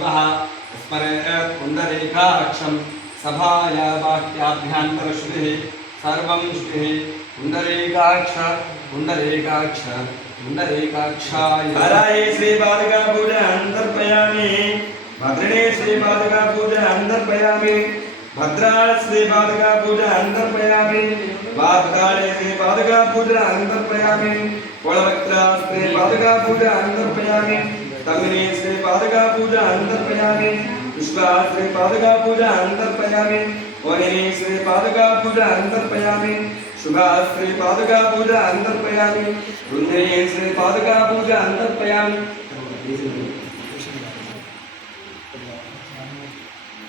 स्मरेत् पुण्डरीकाक्षं सभाया वाक्याभ्यन्तरश्रुतिः सर्वं श्रुतिः पुण्डरीकाक्ष पुण्डरीकाक्ष पुण्डरीकाक्षाय हराये श्रीपादुका पूजा अंतर्पयामि भद्रणे श्रीपादुका पूजा अंतर्पयामि भद्रा श्रीपादुका पूजा अंतर्पयामि वात्काले श्रीपादुका पूजा अंतर्पयामि कोलवक्त्रा श्रीपादुका पूजा अंतर्पयामि तमिने श्रीपादुका पूजा अंतर्पयामि पुष्पा श्रीपादुका पूजा अंतर्पयामि वनिने श्रीपादुका पूजा अंतर्पयामि शुभा श्रीपादुका पूजा अंतर्पयामि रुद्रे श्रीपादुका पूजा अंतर्पयामि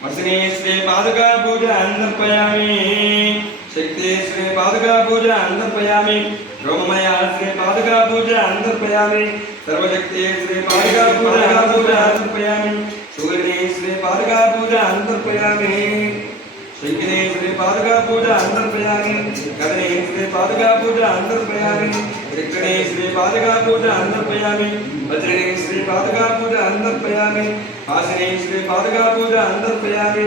वर्षिणे श्रीपादुका पूजा अंतर्पयामि शक्ति श्रीपादुका पूजा अंतर्पयामि ब्रह्मया श्रीपादुका पूजा अंतर्पयामि सर्वशक्ति श्रीपादुका पूजा अंतर्पयामि सूर्ये श्रीपादुका पूजा अंतर्पयामि शंकिने श्रीपादुका पूजा अंतर्पयामि कदने श्रीपादुका पूजा अंतर्पयामि त्रिकणे श्रीपादुका पूजा अंतर्पयामि वज्रणे श्रीपादुका पूजा अंतर्पयामि आसने श्रीपादुका पूजा अंतर्पयामि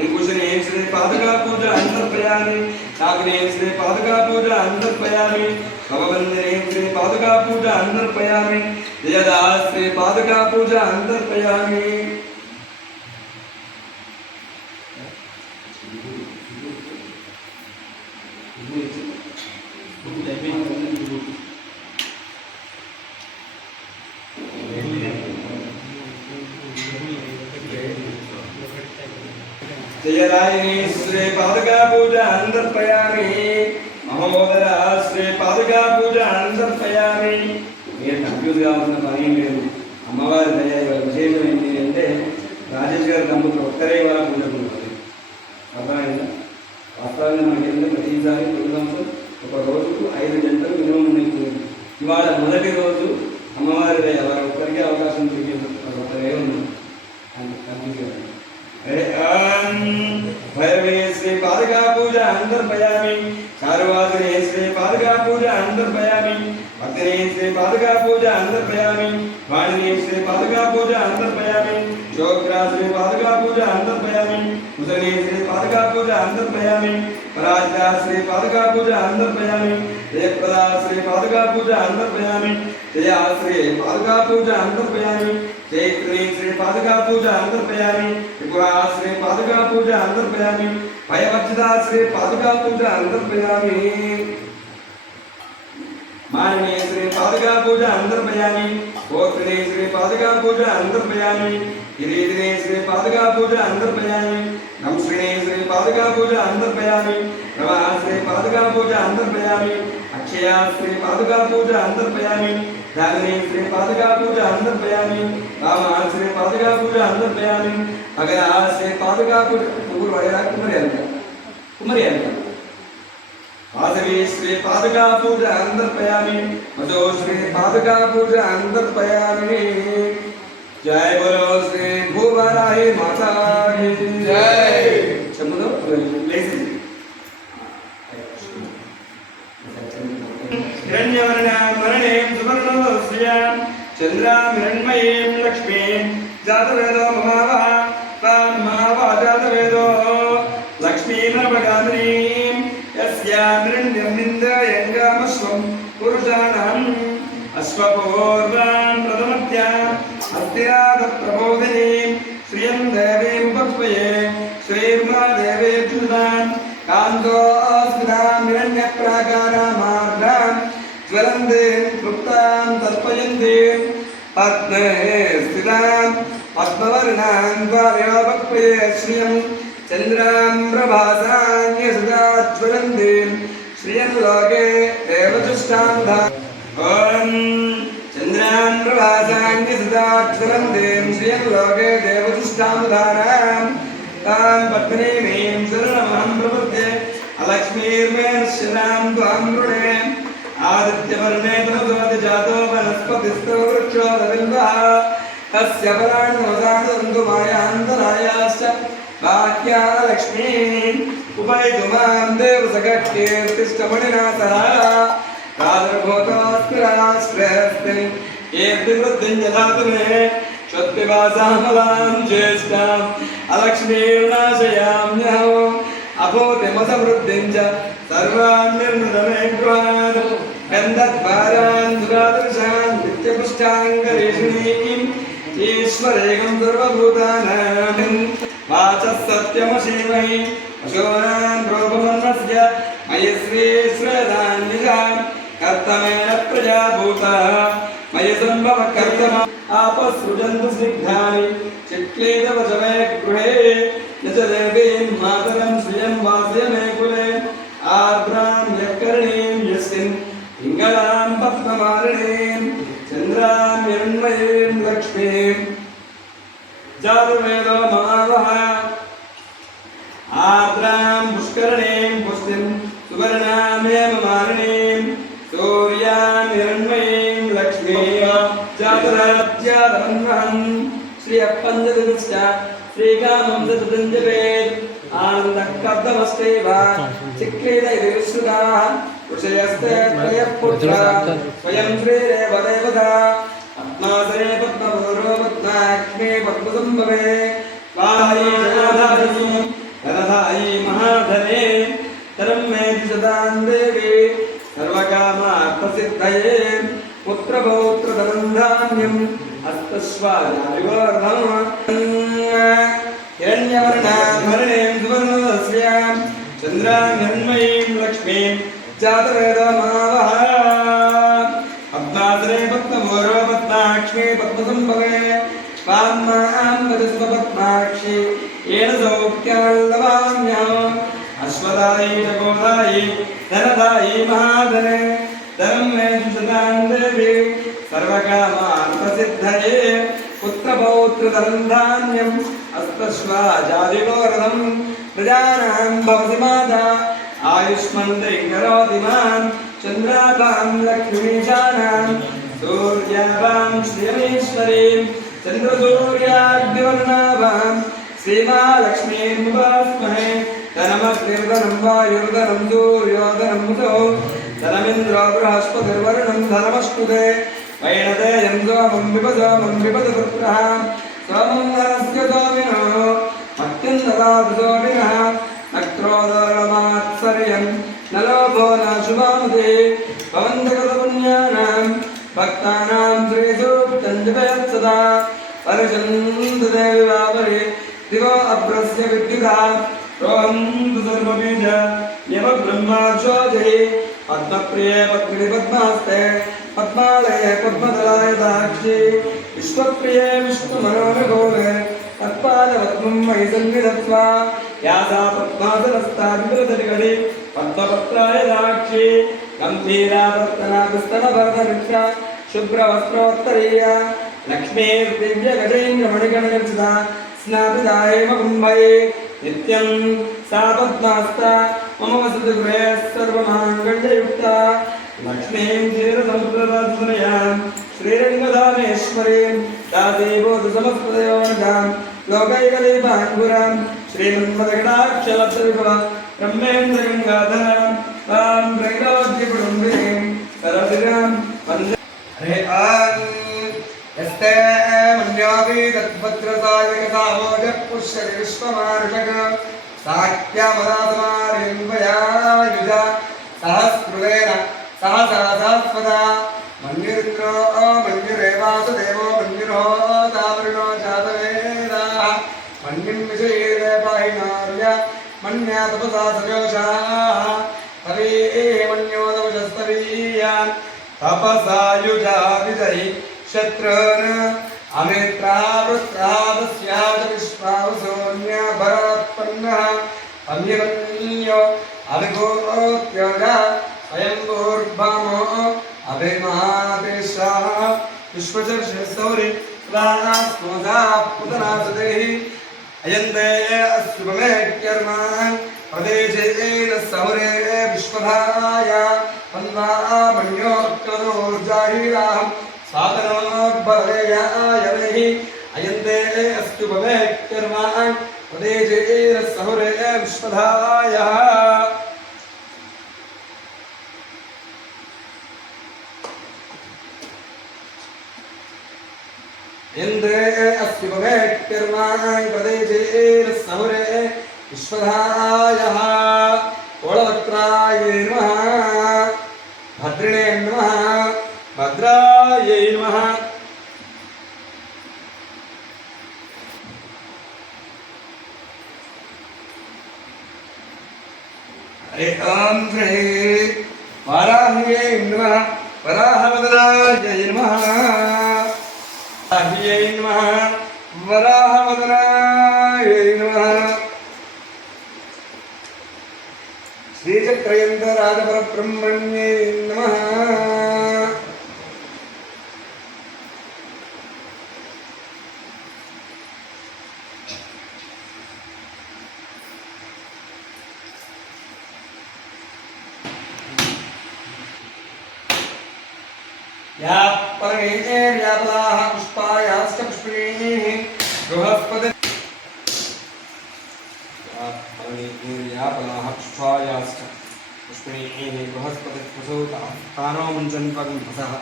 अंकुशने श्रीपादुका पूजा अंतर्पयामि सागने श्रीपादुका पूजा अंतर्पयामि भवबंधने श्रीपादुका पूजा अंतर्पयामि जयदा श्रीपादुका पूजा अंतर्पयामि जयदायिनी श्रीपादुका पूजा अंतर्पयामि महोदय श्रीपादुका पूजा अंतर्पयामि మీరు కన్ఫ్యూజ్ కావాల్సిన పని ఏం లేదు. అమ్మవారి దయ విశేషం ఏంటి అంటే రాజేష్ గారి దంపతులు ఒక్కరే ఇవాళ పూజకు ఉంటుంది. అర్థమైందా? వాస్తవంగా మనకి ఏంటంటే ప్రతిసారి ప్రతి సంవత్సరం ఒక రోజుకు 5 గంటలు మినిమం ఉన్నాయి. ఇవాళ మొదటి రోజు అమ్మవారి దయ వారి ఒక్కరికే అవకాశం ఒక్కరే ఉన్నాం. కన్ఫ్యూజ్ भैरवे श्रीपादुका पूजा अंतर्पयामि चारुवासने श्रीपादुका पूजा अंतर्पयामि भक्तने श्रीपादुका पूजा अंतर्पयामि वाणिने श्रीपादुका पूजा अंतर्पयामि चोक्रा श्रीपादुका पूजा अंतर्पयामि मुसने श्रीपादुका पूजा अंतर्पयामि पराजिता श्रीपादुका पूजा अंतर्पयामि जयप्रदा श्रीपादुका पूजा अंतर्पयामि जया श्रीपादुका पूजा अंतर्पयामि चैत्रे श्रीपादुका पूजा अंतर्पयामि त्रिपुरा श्रीपादुका पूजा अंतर्पयामि भयवर्जिता श्रीपादुका पूजा अंतर्पयामि माननीय श्रीपादुका पूजा अंतर्पयामि गोत्रे श्रीपादुका पूजा अंतर्पयामि गिरिदिने श्रीपादुका पूजा अंतर्पयामि नमस्कृणे श्रीपादुका पूजा अंतर्पयामि रमा श्रीपादुका पूजा अंतर्पयामि अक्षया श्रीपादुका पूजा अंतर्पयामि दागिने श्रीपादुका पूजा अंतर्पयामि रामा श्रीपादुका पूजा अंतर्पयामि अगरा श्रीपादुका पूजा कुमारी वासवी श्रीपादुका पूजा अंतर्पयामि मजो श्रीपादुका पूजा अंतर्पयामि जय बोलो श्री भूवराही माता की जय चमनो लेसी हिरण्यवर्णामरणीं सुवर्णवस्यां चन्द्रामिरण्मयीं लक्ष्मीं जातवेदो ममावः तां महावः जातवेदो लक्ष्मीमवगामिनीं यस्यामिरण्यमिन्द्रयङ्गामश्वं पुरुषाणाम् अश्वपूर्वां प्रथमत्याम् अस्तिरागप्रबोधिनीं श्रियं देवीमुपक्ष्मये श्रीर्मादेवीर्जुतान् कान्तोऽस्मिनामिरण्यप्राकारामार्गां ज्वलन्तीं क्लुप्तां तर्पयन्तीं पद्मे स्थितां पद्मवर्णां द्वारयोपक्ष्मये श्रियं चन्द्रां प्रभासान्यसदा ज्वलन्तीं श्रियं लोके देवजुष्टां ॐ चन्द्रां प्रभासान्यसदा ज्वलन्तीं श्रियं लोके देवजुष्टां धारां तां पत्नीमीं शरणमहं प्रपद्ये अलक्ष्मीर्मेश्वरां त्वां वृणे आदित्यवर्णे तमसुमति जातो वनस्पतिस्थो वृक्षोदबिम्बः तस्य पराण्यवसादन्तु मायान्तरायाश्च वाक्या लक्ष्मीम् उपैतुमां देवसखकीर्तिष्ठमणिना सह प्रादुर्भूतोऽस्मिराश्रयस्मिन् कीर्तिवृद्धिं यदातु मे स्वस्तिवासामलां ज्येष्ठाम् अलक्ष्मीर्नाशयाम्यहम् अभूतिमसमृद्धिं च सर्वान् निर्मृतमे गृहात् गन्धद्वारान् दुरादर्शान् नित्यपुष्टाङ्गरेषिणीम् ईश्वरेकं सर्वभूतानां वाचः सत्यमशीमहि अशोनां प्रोपमन्नस्य मयि श्रीश्वेदान्विषां कर्तमेन प्रजाभूतः मयि सम्भव कर्तम आपसृजन्तु स्निग्धानि चिक्लीदवचमे गृहे न च देवीं मातरं श्रियं वासय मे कुले आर्द्रां यत्कर्णीं यस्मिन् पिङ्गलां पद्ममालिनीं चन्द्रां हिरण्मयीं लक्ष्मीं जातवेदो महावः आर्द्रां पुष्करणीं पुष्टिं सुवर्णामेव मालिनीं सूर्यां हिरण्मयीं लक्ष्मीं जातराज्यादन्वहं श्रियपञ्चदिवश्च श्रीकामं सततञ्जपेत् आनन्दकर्दमस्तेव चिक्लीद इति विश्रुताः ऋषयस्ते त्रयः पुत्रः स्वयं श्रीरेव देवता पद्मासने पद्मपूर्व पद्माक्ष्मे पद्मसम्भवे वायी जनाधायी धनधायी महाधने तरं मे दिशतां देवी सर्वकामार्थसिद्धये पुत्रपौत्रधनं धान्यम् हस्तश्वाजायुवर्धम् हिरण्यवर्णाभरणीं सुवर्णदस्यां चन्द्रां हिरण्मयीं लक्ष्मीं जातवेदो महावः पद्मासने पद्मपूर्व पद्माक्ष्मी पद्मसम्भवे वाम्मां वचस्व पद्माक्षी येन सौख्याल्लवाम्यहम् अश्वदायी जगोदायी धनदायी महाधने धनं मे जुषतां देवी सर्वकामार्थसिद्धये पुत्रपौत्रधनं धान्यम् हस्तश्वाजादिवरदं प्रजानां भवति माता आयुष्मन्त्रिं करोति मां चन्द्राभां लक्ष्मीशानां सूर्याभां श्रियमीश्वरीं चन्द्रसूर्याग्निवर्णाभां श्रीमालक्ष्मीमुपास्महे धनमग्निर्धनं वायुर्धनं सूर्योधनं मुतो धनमिन्द्रो बृहस्पतिर्वरुणं धनमस्तुते वैणतेयं सोमं विपद पुत्रः सोमं नरस्य सोमिनो मत्यं ददातु सोमिनः नक्त्रोदरमात्सर्यं न लोभो न शुभामते भवन्तकृतपुण्यानां भक्तानां श्रीसूक्तं जपयत् सदा परशन्तु देवि वापरि दिवो अभ्रस्य विद्युतः रोहन्तु सर्वबीज यमब्रह्माक्षोजहि पद्मप्रिये पद्मिनि पद्मास्ते पद्मालये पद्मदलायताक्षि विश्वप्रिये विष्णुमनोरघोरे तत्पादपद्मं मयि सन्निधत्वा या सा पद्मासनस्था विवृतनिकटे पद्मपत्रायताक्षि गम्भीरावर्तनाभिस्तनभरतनिक्षा शुभ्रवस्त्रोत्तरीया लक्ष्मीर्दिव्यगजेन्द्रमणिगणगर्जिता स्नापितायैमकुम्भये नित्यं सा पद्मास्ता मम वसति गृहे सर्वमाङ्गल्ययुक्ता लक्ष्मीं क्षीरसमुद्रराजतनयां श्रीरङ्गधामेश्वरीं दासीभूतसमस्तदेववर्गां लोकैकदीपाङ्कुरां श्रीमन्मदगणाक्षलब्धविभव ब्रह्मेन्द्रगङ्गाधरां तां रैराज्यकुटुम्बिनीं सरसिरां वन्दे हरे यस्ते मन्योऽपि तद्भद्रसायकसावोजः पुष्यति विश्वमार्षक साक्ष्यामदासमारिन्वयायुज सहस्कृतेन सहसरसास्वदा मन्युरिन्द्रो मन्युरेवासुदेवो मन्युरो दावृणो जातवेदाः मन्युं विषये पाहिनार्य मन्या तपसा सजोषाः तवे मन्यो तपशस्तवीयान् तपसायुजा विजयि शत्रून् अमित्रावृत्रादस्याच विश्वावसोऽन्यभरात्पन्नः अम्यवन्यो अभिगोत्योज स्वयंभूर्भमो अभिमादेशाः विश्वचर्षसौरि प्राणास्मोदा पुतनासुदेहि अयन्ते अश्वमेक्यर्म प्रदेशेन सौरे विश्वधाय तन्वा मन्योर्करोर्जाहीराम् साधनोर्बलयायैः अयन्ते अस्तुभवेक्यर्म प्रदेशेन सौरे विश्वधाय यन्ते स्थिपमेत्यर्मान् प्रदेशेर्सहुरे विश्वधायः ओळवक्त्रायै नमः भद्रिणे नमः भद्रायै नमः हरे ओम श्री वाराह्यै नमः वराहवदनायै नमः वाराह्यै नमः वराहवदनायै नमः श्रीचक्रयन्तराजपरब्रह्मण्यै नमः या परमेते व्यापलाः पुष्पायाश्च पुष्पिणीः बृहस्पति या परमेते व्यापलाः पुष्पायाश्च पुष्पिणीः बृहस्पति प्रसूता तानो मुञ्चन्त्वं भसः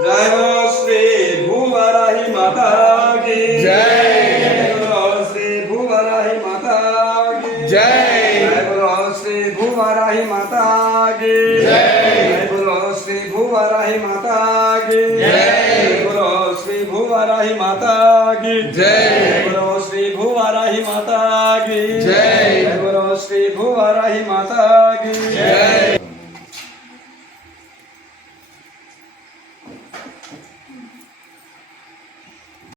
जय बोलो श्री भूवराही माता की जय बोलो श्री भूवराही माता की जय बोलो श्री भूवराही माता की जय बोलो श्री भूवराही माता की जय बोलो श्री भूवराही माता की जय बोलो श्री भूवराही माता की जय बोलो श्री भूवराही माता की जय